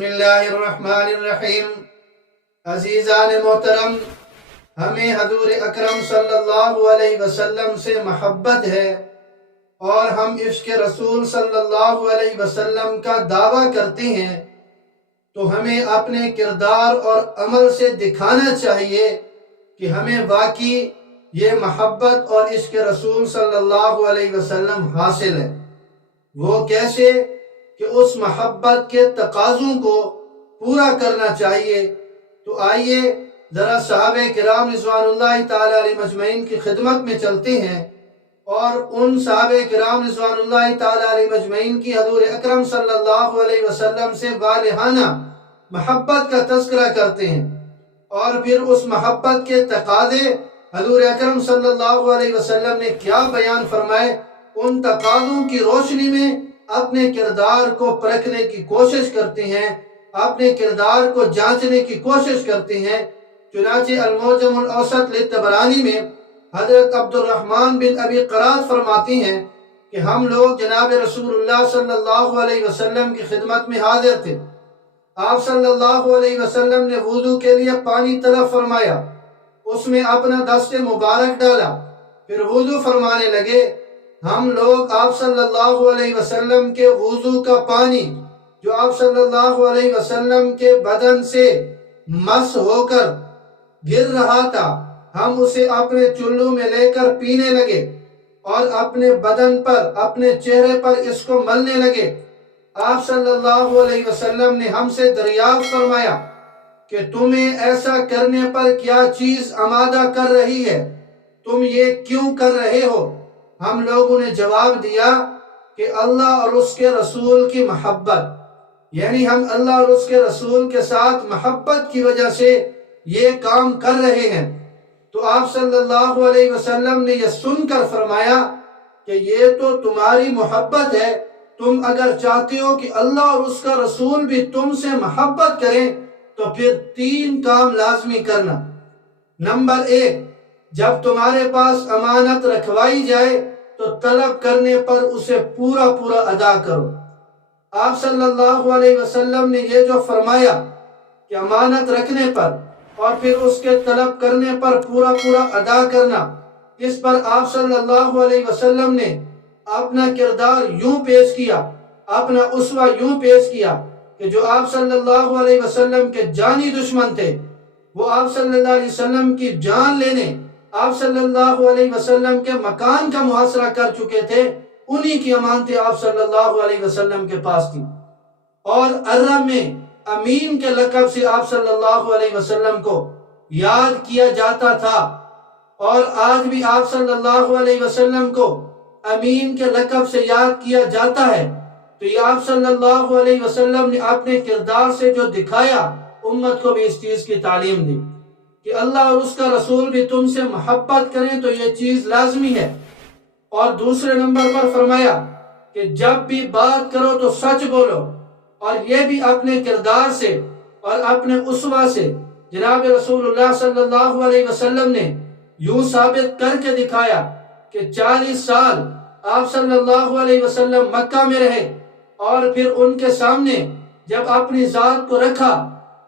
بسم اللہ الرحمن الرحیم۔ عزیزان محترم، ہمیں حضور اکرم صلی اللہ علیہ وسلم سے محبت ہے اور ہم عشق رسول صلی اللہ علیہ وسلم کا دعویٰ کرتے ہیں، تو ہمیں اپنے کردار اور عمل سے دکھانا چاہیے کہ ہمیں واقعی یہ محبت اور عشق رسول صلی اللہ علیہ وسلم حاصل ہے۔ وہ کیسے؟ کہ اس محبت کے تقاضوں کو پورا کرنا چاہیے۔ تو آئیے ذرا صحابہ کرام رضوان اللہ تعالی علیہ مجمعین کی خدمت میں چلتے ہیں اور ان صحابہ کرام رضوان اللہ تعالی علیہ مجمعین کی حضور اکرم صلی اللہ علیہ وسلم سے والہانہ محبت کا تذکرہ کرتے ہیں، اور پھر اس محبت کے تقاضے حضور اکرم صلی اللہ علیہ وسلم نے کیا بیان فرمائے، ان تقاضوں کی روشنی میں اپنے کردار کو پرکھنے کی کوشش کرتے ہیں، اپنے کردار کو جانچنے کی کوشش کرتے ہیں۔ چنانچہ المعجم الاوسط للطبرانی میں حضرت عبد الرحمن بن ابی قراد فرماتے ہیں کہ ہم لوگ جناب رسول اللہ صلی اللہ علیہ وسلم کی خدمت میں حاضر تھے۔ آپ صلی اللہ علیہ وسلم نے وضو کے لیے پانی طلب فرمایا، اس میں اپنا دست مبارک ڈالا، پھر وضو فرمانے لگے۔ ہم لوگ آپ صلی اللہ علیہ وسلم کے وضو کا پانی جو آپ صلی اللہ علیہ وسلم کے بدن سے مس ہو کر گر رہا تھا، ہم اسے اپنے چلو میں لے کر پینے لگے اور اپنے بدن پر، اپنے چہرے پر اس کو ملنے لگے۔ آپ صلی اللہ علیہ وسلم نے ہم سے دریافت فرمایا کہ تمہیں ایسا کرنے پر کیا چیز آمادہ کر رہی ہے، تم یہ کیوں کر رہے ہو؟ ہم لوگوں نے جواب دیا کہ اللہ اور اس کے رسول کی محبت، یعنی ہم اللہ اور اس کے رسول کے ساتھ محبت کی وجہ سے یہ کام کر رہے ہیں۔ تو آپ صلی اللہ علیہ وسلم نے یہ سن کر فرمایا کہ یہ تو تمہاری محبت ہے، تم اگر چاہتے ہو کہ اللہ اور اس کا رسول بھی تم سے محبت کریں تو پھر 3 کام لازمی کرنا۔ نمبر 1، جب تمہارے پاس امانت رکھوائی جائے تو طلب کرنے پر اسے پورا ادا کرو۔ آپ صلی اللہ علیہ وسلم نے یہ جو فرمایا کہ امانت رکھنے پر اور پھر اس کے طلب کرنے پر پورا ادا کرنا، اس پر آپ صلی اللہ علیہ وسلم نے اپنا کردار یوں پیش کیا، اپنا اسوہ یوں پیش کیا کہ جو آپ صلی اللہ علیہ وسلم کے جانی دشمن تھے، وہ آپ صلی اللہ علیہ وسلم کی جان لینے، آپ صلی اللہ علیہ وسلم کے مکان کا محاصرہ کر چکے تھے، انہی کی امانتیں آپ صلی اللہ علیہ وسلم کے پاس تھی۔ اور عرب میں امین کے لقب سے آپ صلی اللہ علیہ وسلم کو یاد کیا جاتا تھا، اور آج بھی آپ صلی اللہ علیہ وسلم کو امین کے لقب سے یاد کیا جاتا ہے۔ تو یہ آپ صلی اللہ علیہ وسلم نے اپنے کردار سے جو دکھایا، امت کو بھی اس چیز کی تعلیم دی کہ اللہ اور اس کا رسول بھی تم سے محبت کریں تو یہ چیز لازمی ہے۔ اور دوسرے نمبر پر فرمایا کہ جب بھی بات کرو تو سچ بولو، اور یہ بھی اپنے کردار سے اور اپنے اسوہ سے جناب رسول اللہ صلی اللہ علیہ وسلم نے یوں ثابت کر کے دکھایا کہ 40 سال آپ صلی اللہ علیہ وسلم مکہ میں رہے، اور پھر ان کے سامنے جب اپنی ذات کو رکھا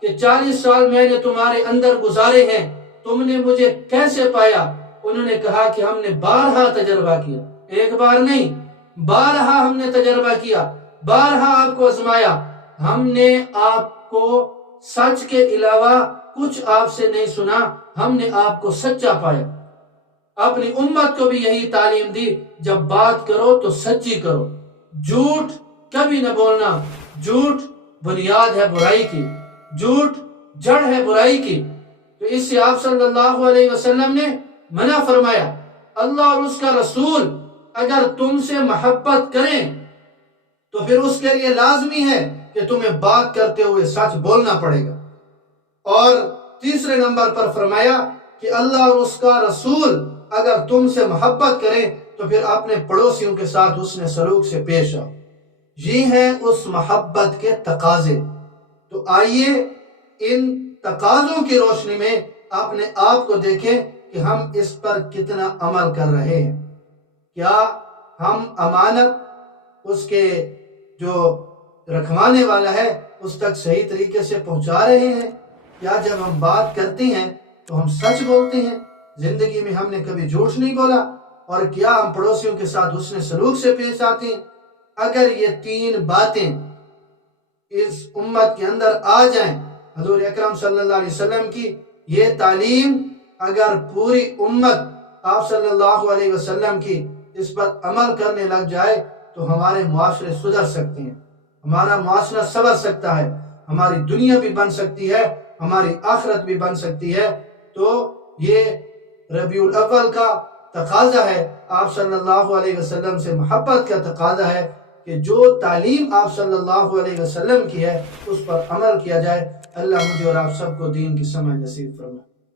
کہ 40 سال میں نے تمہارے اندر گزارے ہیں، تم نے مجھے کیسے پایا؟ انہوں نے کہا کہ ہم نے بارہا تجربہ کیا، ایک بار نہیں، بارہا ہم نے تجربہ کیا، بارہا آپ کو آزمایا، ہم نے آپ کو سچ کے علاوہ کچھ آپ سے نہیں سنا، ہم نے آپ کو سچا پایا۔ اپنی امت کو بھی یہی تعلیم دی، جب بات کرو تو سچی کرو، جھوٹ کبھی نہ بولنا، جھوٹ بنیاد ہے برائی کی، جھوٹ جڑ ہے برائی کی۔ تو اس سے آپ صلی اللہ علیہ وسلم نے منع فرمایا۔ اللہ اور اس کا رسول اگر تم سے محبت کریں تو پھر اس کے لیے لازمی ہے کہ تمہیں بات کرتے ہوئے سچ بولنا پڑے گا۔ اور تیسرے نمبر پر فرمایا کہ اللہ اور اس کا رسول اگر تم سے محبت کریں تو پھر اپنے پڑوسیوں کے ساتھ حسن سلوک سے پیش آؤ۔ یہ ہیں اس محبت کے تقاضے۔ تو آئیے ان تقاضوں کی روشنی میں اپنے آپ کو دیکھیں کہ ہم اس پر کتنا عمل کر رہے ہیں۔ کیا ہم امانت اس کے جو رکھوانے والا ہے اس تک صحیح طریقے سے پہنچا رہے ہیں؟ کیا جب ہم بات کرتے ہیں تو ہم سچ بولتے ہیں؟ زندگی میں ہم نے کبھی جھوٹ نہیں بولا؟ اور کیا ہم پڑوسیوں کے ساتھ حسن سلوک سے پیش آتے ہیں؟ اگر یہ 3 باتیں اس امت کے اندر آ جائیں، حضور اکرم صلی اللہ علیہ وسلم کی یہ تعلیم اگر پوری امت آپ صلی اللہ علیہ وسلم کی اس پر عمل کرنے لگ جائے تو ہمارے معاشرے سدھر سکتے ہیں، ہمارا معاشرہ سنور سکتا ہے، ہماری دنیا بھی بن سکتی ہے، ہماری آخرت بھی بن سکتی ہے۔ تو یہ ربیع الاول کا تقاضا ہے، آپ صلی اللہ علیہ وسلم سے محبت کا تقاضا ہے کہ جو تعلیم آپ صلی اللہ علیہ وسلم کی ہے اس پر عمل کیا جائے۔ اللہ مجھے اور آپ سب کو دین کی سمجھ نصیب فرمائے۔